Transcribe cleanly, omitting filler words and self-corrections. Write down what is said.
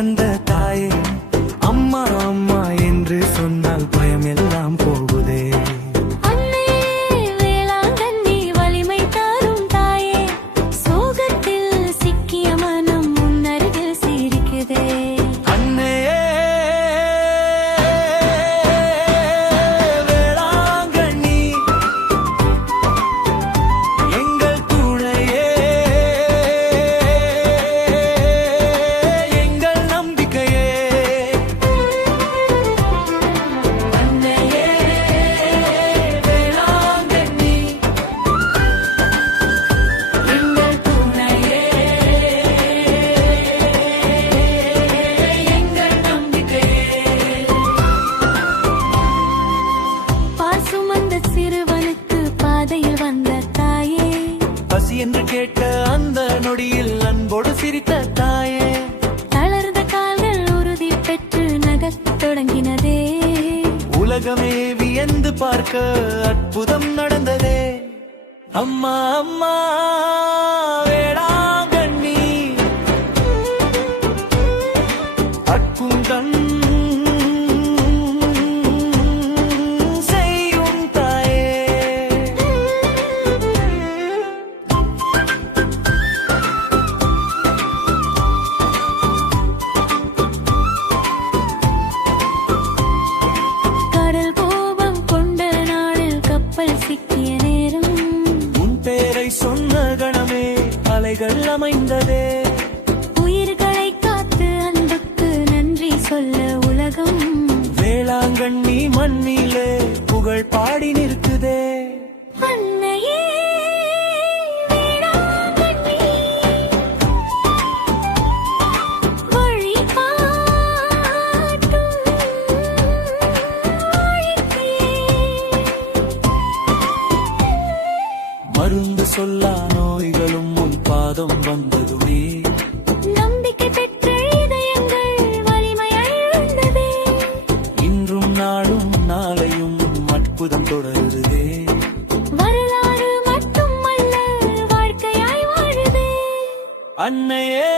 தந்த தாயே, அம்மா அம்மா என்று சொன்னால் பயம் எல்லாம் போகுதே. என்று கேட்ட அந்த நொடியில் அன்போடு சிரித்த தாயே, தளர்ந்த கால்கள் உறுதி பெற்று நகத் தொடங்கினதே. உலகமே வியந்து பார்க்க அற்புதம் நடந்ததே. அம்மா அம்மா வேளாங்கண்ணி அற்புதம் சொன்ன கணமே அலைகள் அமைந்ததே. உயிர்களை காத்து அன்புக்கு நன்றி சொல்ல உலகம் வேளாங்கண்ணி மண்ணிலே புகழ் பாடி நிற்குதே. அன்னையே மருந்து சொல்லா நோய்களும் முன் பாதம் வந்ததுமே, நம்பிக்கை பெற்ற இதயங்கள் வலிமையடைந்ததே. இன்றும் நாளும் நாளையும் அற்புதம் தொடருதே. வரலாறு மட்டுமல்ல வாழ்க்கையாய் வாழுதே. அன்னையே